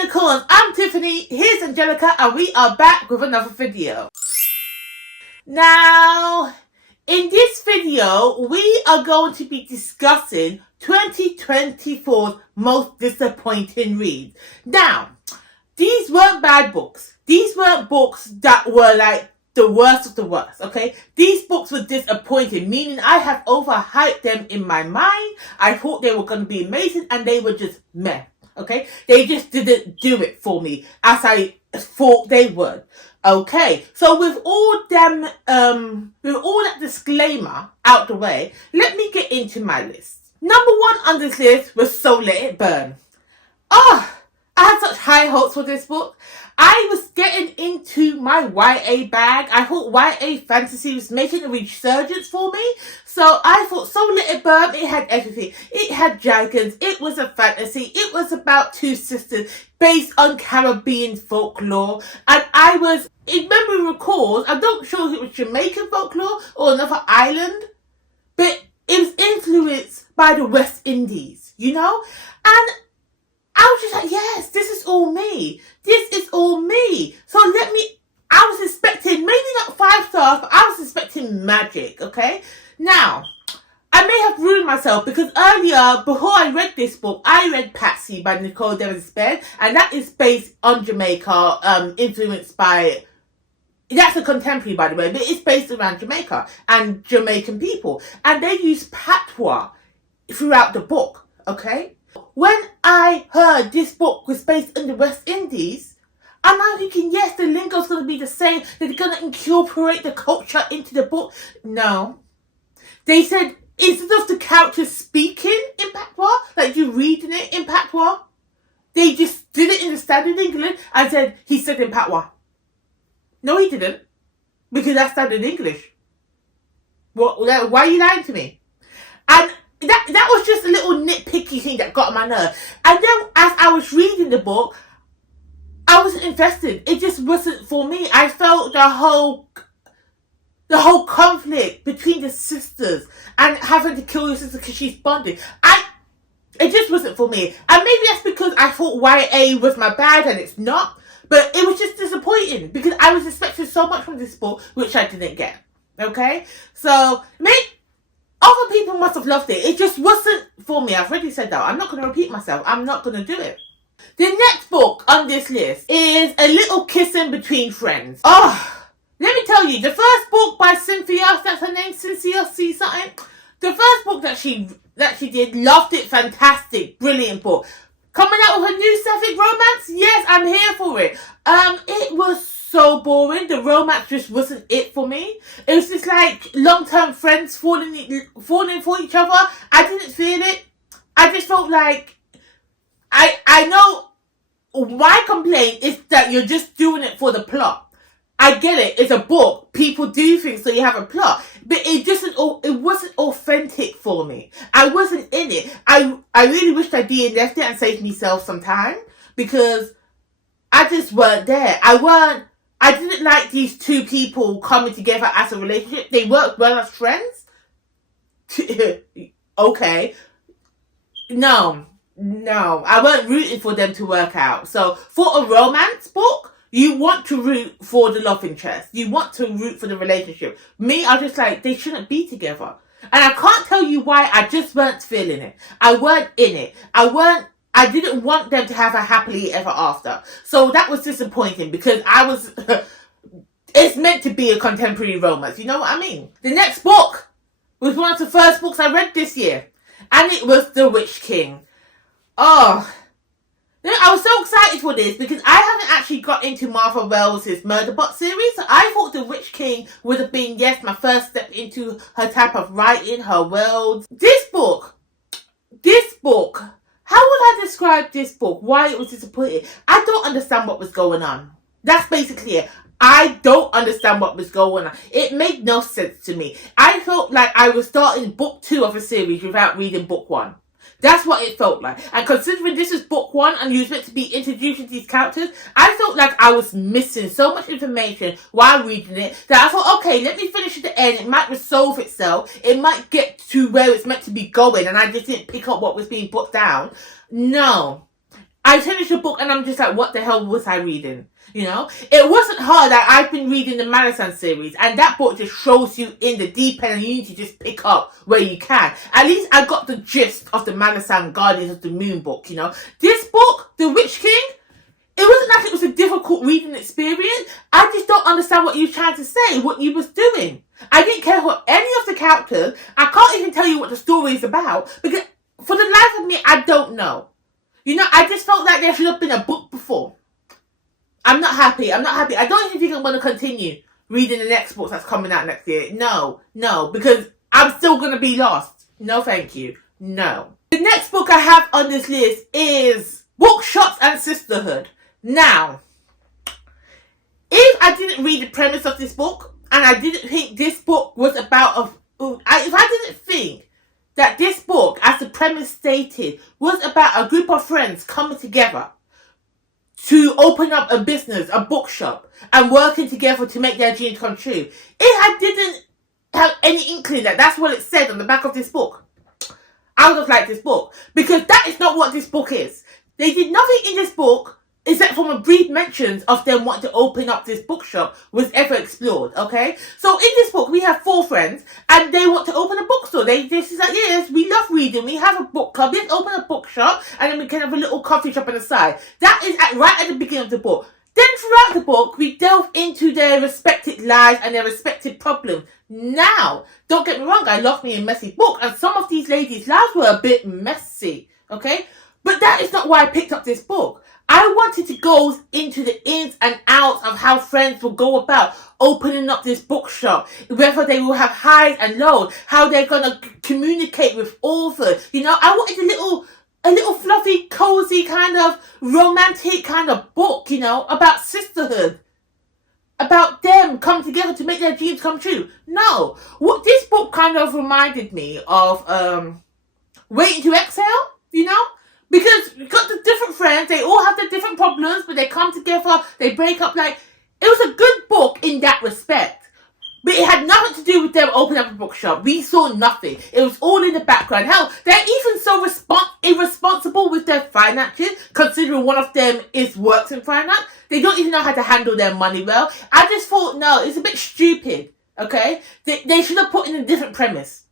Unicorns, I'm Tiffany, here's Angelica, and we are back with another video. Now, in this video, we are going to be discussing 2024's most disappointing reads. Now, these weren't bad books. These weren't books that were like the worst of the worst, okay? These books were disappointing, meaning I have overhyped them in my mind. I thought they were going to be amazing, and they were just meh. Okay, they just didn't do it for me as I thought they would. Okay, so with all that disclaimer out the way, let me get into my list. Number one on this list was So Let It Burn. I had such high hopes for this book. I was getting into my YA bag. I thought YA fantasy was making a resurgence for me. So I thought So Let It Burn, it had everything. It had dragons. It was a fantasy. It was about two sisters based on Caribbean folklore. And I was, in memory recalls, I'm not sure if it was Jamaican folklore or another island, but it was influenced by the West Indies, you know? And I was just like, yes, this is all me. This is all me. So I was expecting, maybe not 5 stars, but I was expecting magic, okay? Now, I may have ruined myself because earlier, before I read this book, I read Patsy by Nicole Devins-Bed, and that is based on Jamaica, influenced by, that's a contemporary, by the way, but it's based around Jamaica and Jamaican people. And they use patois throughout the book, okay? When I heard this book was based in the West Indies, I'm now thinking, yes, the lingo's going to be the same. They're going to incorporate the culture into the book. No. They said, instead of the characters speaking in patois, like you reading it in patois, they just did it in the standard English and said, he said in patois. No, he didn't. Because that's standard English. Why are you lying to me? And that was just a little nitpicky thing that got on my nerve. And then as I was reading the book, I wasn't invested. It just wasn't for me. I felt the whole conflict between the sisters and having to kill your sister because she's bonded. It just wasn't for me. And maybe that's because I thought YA was my bag and it's not. But it was just disappointing because I was expecting so much from this book, which I didn't get. Okay? So, other people must have loved it. It just wasn't for me. I've already said that. I'm not going to repeat myself. I'm not going to do it. The next book on this list is A Little Kissing Between Friends. Let me tell you, the first book by Cynthia, that's her name, Cynthia C something. The first book that she did, loved it, fantastic, brilliant book. Coming out with a new sapphic romance? Yes, I'm here for it. It was so boring. The romance just wasn't it for me. It was just like long-term friends falling for each other. I didn't feel it. I just felt like I know my complaint is that you're just doing it for the plot. I get it. It's a book. People do things so you have a plot. But it wasn't authentic for me. I wasn't in it. I really wished I DNF'd it and saved myself some time because I just weren't there. I didn't like these two people coming together as a relationship. They worked well as friends. Okay. No. I weren't rooting for them to work out. So for a romance book, you want to root for the love interest. You want to root for the relationship. Me, I just like, they shouldn't be together. And I can't tell you why, I just weren't feeling it. I weren't in it. I didn't want them to have a happily ever after. So that was disappointing because it's meant to be a contemporary romance. You know what I mean? The next book was one of the first books I read this year. And it was The Witch King. I was so excited for this because I haven't actually got into Martha Wells' Murderbot series. So I thought The Witch King would have been, yes, my first step into her type of writing, her world. This book, how would I describe this book? Why it was disappointing? I don't understand what was going on. That's basically it. I don't understand what was going on. It made no sense to me. I felt like I was starting book 2 of a series without reading book 1. That's what it felt like. And considering this is book 1 and you was meant to be introducing these characters, I felt like I was missing so much information while reading it that I thought, okay, let me finish at the end. It might resolve itself. It might get to where it's meant to be going and I just didn't pick up what was being put down. No. I finished the book and I'm just like, what the hell was I reading? You know, it wasn't hard that I've been reading the Malisan series, and that book just shows you in the deep end, and you need to just pick up where you can. At least I got the gist of the Malisan Guardians of the Moon book, you know. This book, The Witch King, it wasn't like it was a difficult reading experience. I just don't understand what you were trying to say, what you was doing. I didn't care for any of the characters. I can't even tell you what the story is about, because for the life of me, I don't know. You know, I just felt like there should have been a book before. I'm not happy. I don't even think I'm going to continue reading the next book that's coming out next year. No, because I'm still going to be lost. No, thank you. No. The next book I have on this list is Bookshops and Sisterhood. Now, if I didn't read the premise of this book, and I didn't think this book was about if I didn't think that this book, as the premise stated, was about a group of friends coming together to open up a business, a bookshop, and working together to make their dreams come true. If I didn't have any inkling that that's what it said on the back of this book, I would have liked this book. Because that is not what this book is. They did nothing in this book except from a brief mentions of them wanting to open up this bookshop was ever explored, okay? So in this book, we have 4 friends, and they want to open a bookstore. This is like, yes, we love reading, we have a book club, let's open a bookshop, and then we can have a little coffee shop on the side. That is right at the beginning of the book. Then throughout the book, we delve into their respective lives and their respective problems. Now, don't get me wrong, I love me a messy book, and some of these ladies' lives were a bit messy, okay? But that is not why I picked up this book. I wanted to go into the ins and outs of how friends will go about opening up this bookshop, whether they will have highs and lows, how they're going to communicate with authors. You know, I wanted a little fluffy, cozy kind of romantic kind of book, you know, about sisterhood, about them coming together to make their dreams come true. No, what this book kind of reminded me of Waiting to Exhale, you know? Because we've got the different friends, they all have their different problems, but they come together, they break up. Like, it was a good book in that respect. But it had nothing to do with them opening up a bookshop. We saw nothing. It was all in the background. Hell, they're even so irresponsible with their finances, considering one of them works in finance. They don't even know how to handle their money well. I just thought, no, it's a bit stupid, okay? They should have put in a different premise.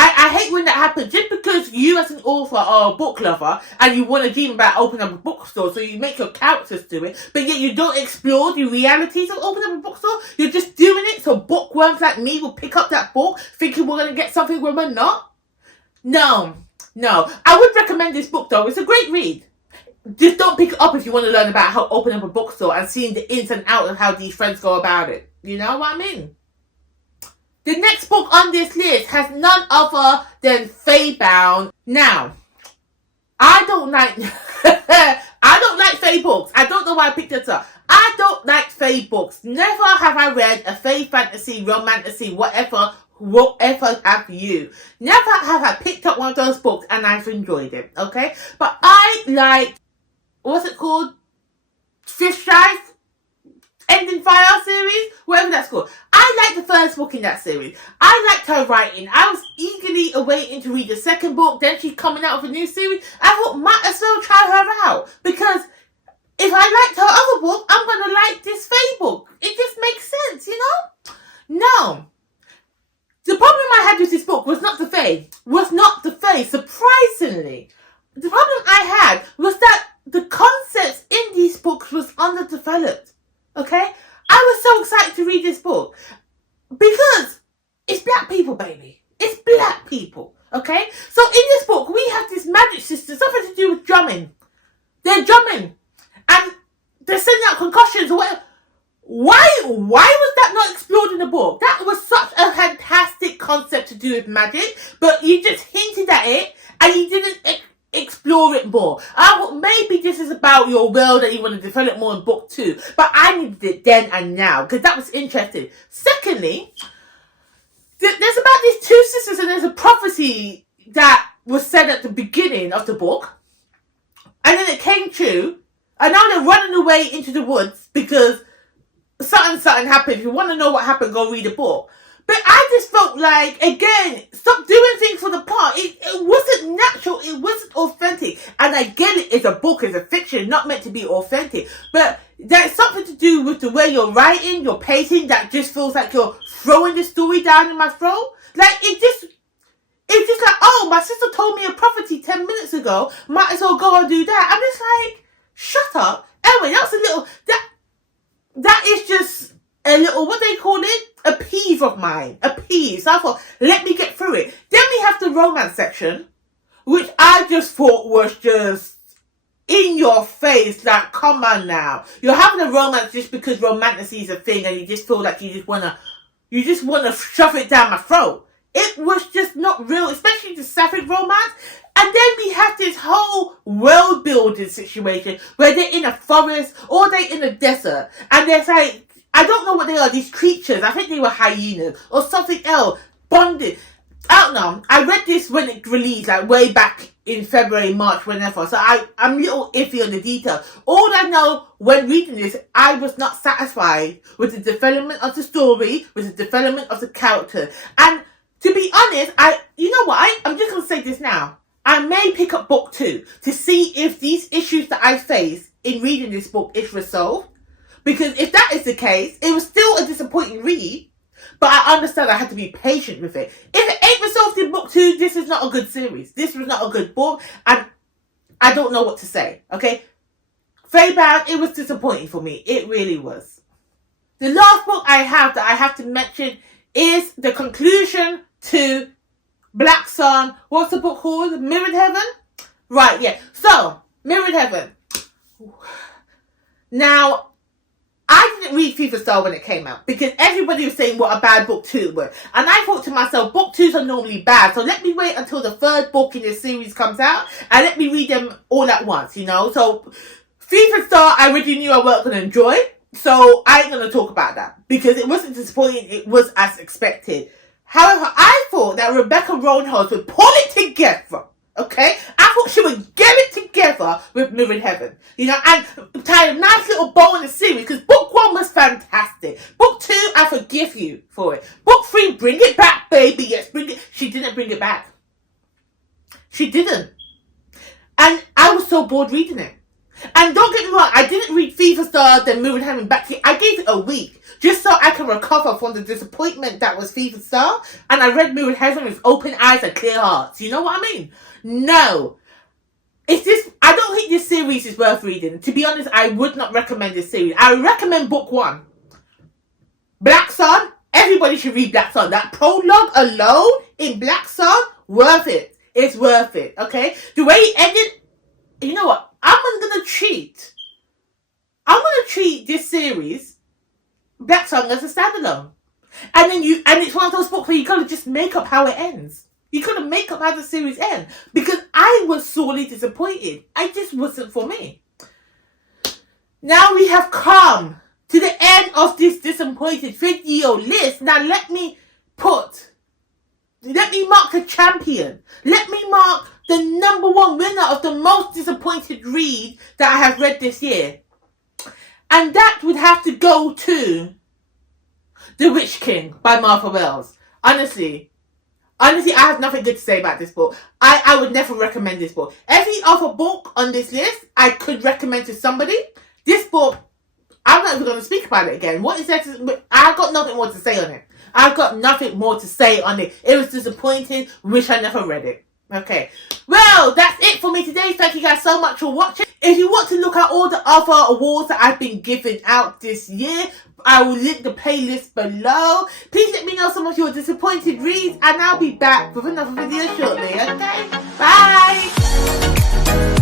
I hate when that happens. Just because you as an author are a book lover and you want to dream about opening up a bookstore, so you make your characters do it, but yet you don't explore the realities of opening up a bookstore. You're just doing it so bookworms like me will pick up that book thinking we're going to get something when we're not. No. I would recommend this book though. It's a great read. Just don't pick it up if you want to learn about how opening up a bookstore and seeing the ins and outs of how these friends go about it. You know what I mean? The next book on this list has none other than Faybound. Now, I don't like Fae books. I don't know why I picked it up. I don't like Fae books. Never have I read a Fae fantasy, romantasy, whatever have you. Never have I picked up one of those books and I've enjoyed it, okay? But I like, what's it called? Fish Dive? Ending Fire series, whatever that's called. I liked the first book in that series. I liked her writing. I was eagerly awaiting to read the second book. Then she's coming out with a new series. I thought, might as well try her out. Because if I liked her other book, I'm going to like this Fae book. It just makes sense, you know? No. The problem I had with this book was not the Fae. Surprisingly. The problem I had was that the concepts in these books was underdeveloped. Okay? I was so excited to read this book because it's black people, baby. It's black people. Okay? So in this book, we have this magic system, something to do with drumming. They're drumming. And they're sending out concussions or whatever. Why was that not explored in the book? That was such a fantastic concept to do with magic, but you just hinted at it and you didn't explore it more. I thought maybe this is about your world and you want to develop more in book 2, but I needed it then and now because that was interesting. Secondly, there's about these 2 sisters and there's a prophecy that was said at the beginning of the book and then it came true and now they're running away into the woods because something happened. If you want to know what happened, go read the book. But I just felt like, again, stop doing things for the part. It wasn't natural. It wasn't authentic. And I get it. It's a book. It's a fiction. Not meant to be authentic. But there's something to do with the way you're writing, your pacing, that just feels like you're throwing the story down in my throat. Like, it's just like, oh, my sister told me a prophecy 10 minutes ago. Might as well go and do that. I'm just like, shut up. Anyway, that's a little, that is just a little, what they call it? A peeve of mine. A peeve. So I thought, let me get through it. Then we have the romance section, which I just thought was just in your face. Like, come on now. You're having a romance just because romanticy is a thing and you just feel like you just want to shove it down my throat. It was just not real, especially the sapphic romance. And then we have this whole world building situation where they're in a forest or they're in a desert. And there's like, I don't know what they are, these creatures. I think they were hyenas or something else. Bonded. I don't know. I read this when it released, like way back in February, March, whenever. So I'm a little iffy on the details. All I know when reading this, I was not satisfied with the development of the story, with the development of the character. And to be honest, you know what? I'm just going to say this now. I may pick up book 2 to see if these issues that I face in reading this book is resolved. Because if that is the case, it was still a disappointing read, but I understand I had to be patient with it. If it ain't resolved in book 2, this is not a good series. This was not a good book, and I don't know what to say, okay? Playback, it was disappointing for me. It really was. The last book I have to mention is the conclusion to Black Sun. What's the book called? Mirrored Heaven? Right, yeah. So, Mirrored Heaven. Now, I didn't read FIFA Star when it came out because everybody was saying what a bad book 2 was. And I thought to myself, book 2s are normally bad. So let me wait until the third book in this series comes out and let me read them all at once, you know. So FIFA Star, I already knew I weren't going to enjoy. So I ain't going to talk about that because it wasn't disappointing. It was as expected. However, I thought that Rebecca Roanhurst would pull it together. Okay? I thought she would get it together with Mirrored Heaven. You know, and tie a nice little bow in the series because book 1 was fantastic. Book 2, I forgive you for it. Book 3, bring it back, baby. Yes, bring it. She didn't bring it back. She didn't. And I was so bored reading it. And don't get me wrong, I didn't read FIFA Star, then Mirrored Heaven back to you. I gave it a week just so I can recover from the disappointment that was FIFA Star. And I read Mirrored Heaven with open eyes and clear hearts. You know what I mean? No. I don't think this series is worth reading. To be honest, I would not recommend this series. I recommend book 1. Black Sun. Everybody should read Black Sun. That prologue alone in Black Sun, worth it. It's worth it, okay? The way he ended, you know what? I'm going to treat this series, Black Sun, as a standalone. And it's one of those books where you gotta just make up how it ends. You gotta make up how the series ends. Because I was sorely disappointed. It just wasn't for me. Now we have come to the end of this disappointed video list. Now let me mark the champion. Let me mark the #1 winner of the most disappointed read that I have read this year. And that would have to go to The Witch King by Martha Wells. Honestly, I have nothing good to say about this book. I would never recommend this book. Every other book on this list, I could recommend to somebody. This book, I'm not even going to speak about it again. What is there I've got nothing more to say on it. I've got nothing more to say on it. It was disappointing. Wish I never read it. Okay. Well, that's it for me today. Thank you guys so much for watching. If you want to look at all the other awards that I've been giving out this year, I will link the playlist below. Please let me know some of your disappointed reads and I'll be back with another video shortly, okay? Bye!